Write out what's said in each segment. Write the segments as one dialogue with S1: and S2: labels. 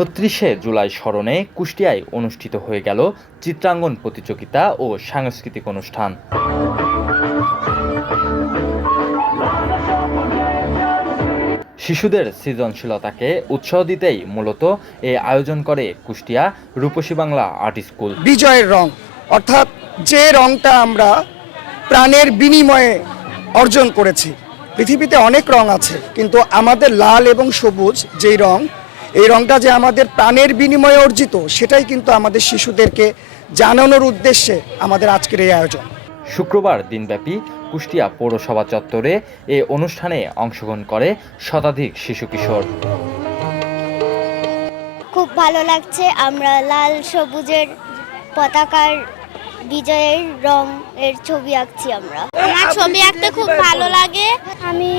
S1: ছত্রিশে জুলাই স্মরণে কুষ্টিয়ায় অনুষ্ঠিত হয়ে গেল চিত্রাঙ্গন প্রতিযোগিতা ও সাংস্কৃতিক অনুষ্ঠান। শিশুদের সৃজনশীলতাকে উৎসাহ দিতেই মূলত এই আয়োজন করে কুষ্টিয়া রূপসী বাংলা আর্ট স্কুল।
S2: বিজয়ের রং, অর্থাৎ যে রংটা আমরা প্রাণের বিনিময়ে অর্জন করেছি। পৃথিবীতে অনেক রং আছে, কিন্তু আমাদের লাল এবং সবুজ যেই রং এই রংটা যে আমাদের প্রাণের বিনিময়ে অর্জিত সেটাই কিন্তু আমাদের শিশুদেরকে জানানোর উদ্দেশ্যে আমাদের আজকের এই আয়োজন।
S1: শুক্রবার দিনব্যাপী কুষ্টিয়া পৌরসভা চত্বরে এ অনুষ্ঠানে অংশগ্রহণ করে শতাধিক শিশু কিশোর।
S3: খুব ভালো লাগছে আমরা লাল সবুজের পতাকার বিজয়ের রং এর ছবি আঁকছি আমরা। আমার ছবি আঁকতে খুব ভালো লাগে। আমি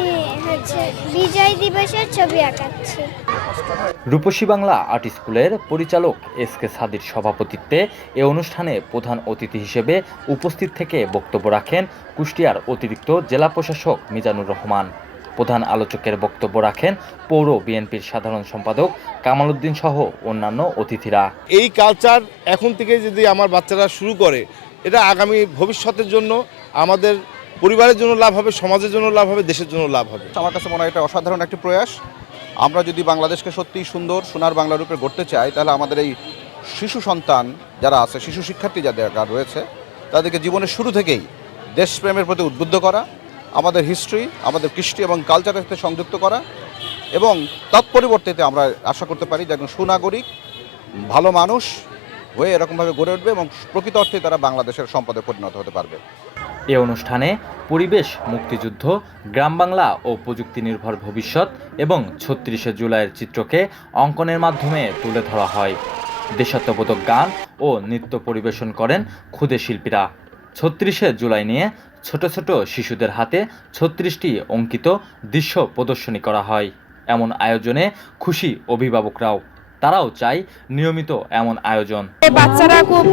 S3: হচ্ছে বিজয় দিবসের ছবি আঁকাচ্ছি।
S1: রূপসী বাংলা আর্ট স্কুলের পরিচালক এস কে সাদির সভাপতিত্বে এ অনুষ্ঠানে প্রধান অতিথি হিসেবে উপস্থিত থেকে বক্তব্য রাখেন কুষ্টিয়ার অতিরিক্ত জেলা প্রশাসক মিজানুর রহমান। প্রধান আলোচকের বক্তব্য রাখেন পৌর বিএনপির সাধারণ সম্পাদক কামাল উদ্দিন সহ অন্যান্য অতিথিরা।
S4: এই কালচার এখন থেকে যদি আমার বাচ্চারা শুরু করে এটা আগামী ভবিষ্যতের জন্য আমাদের পরিবারের জন্য লাভ হবে সমাজের জন্য লাভ হবে দেশের জন্য লাভ হবে।
S5: আমার কাছে মনে হয় এটা অসাধারণ একটি প্রয়াস। আমরা যদি বাংলাদেশকে সত্যিই সুন্দর সোনার বাংলা রূপে গড়তে চাই তাহলে আমাদের এই শিশু সন্তান যারা আছে শিশু শিক্ষার্থী যাদের রয়েছে তাদেরকে জীবনের শুরু থেকেই দেশপ্রেমের প্রতি উদ্বুদ্ধ করা আমাদের হিস্ট্রি আমাদের কৃষ্টি এবং কালচারের সাথে সংযুক্ত করা এবং তৎপরিবর্তিতে আমরা আশা করতে পারি যে একজন সুনাগরিক, ভালো মানুষ হয়ে এরকমভাবে গড়ে উঠবে এবং প্রকৃত অর্থে তারা বাংলাদেশের সম্পদে পরিণত হতে পারবে।
S1: এ অনুষ্ঠানে পরিবেশ, মুক্তিযুদ্ধ, গ্রাম বাংলা ও প্রযুক্তি নির্ভর ভবিষ্যৎ এবং ছত্রিশে জুলাইয়ের চিত্রকে অঙ্কনের মাধ্যমে তুলে ধরা হয়। দেশাত্মবোধক গান ও নৃত্য পরিবেশন করেন ক্ষুদে শিল্পীরা। ছত্রিশে জুলাই নিয়ে ছোট ছোট শিশুদের হাতে ছত্রিশটি অঙ্কিত দৃশ্য প্রদর্শনী করা হয়। এমন আয়োজনে খুশি অভিভাবকরাও। তারাও চায় নিয়মিত এমন আয়োজন।
S6: বাচ্চারা খুব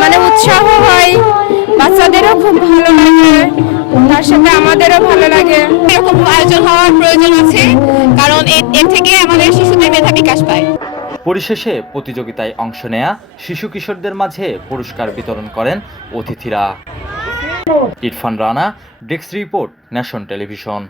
S6: মানে উৎসাহ হয়। বাচ্চাদেরও খুব ভালো লাগে। তার সাথে আমাদেরও ভালো লাগে।
S7: এরকম আয়োজন হওয়ার প্রয়োজন আছে কারণ এর থেকে আমাদের শিশুদের মেধা বিকাশ পায়।
S1: পরিশেষে প্রতিযোগিতায় অংশ নেয়া শিশু কিশোরদের মাঝে পুরস্কার বিতরণ করেন অতিথিরা। Irfan Rana desk report nation television.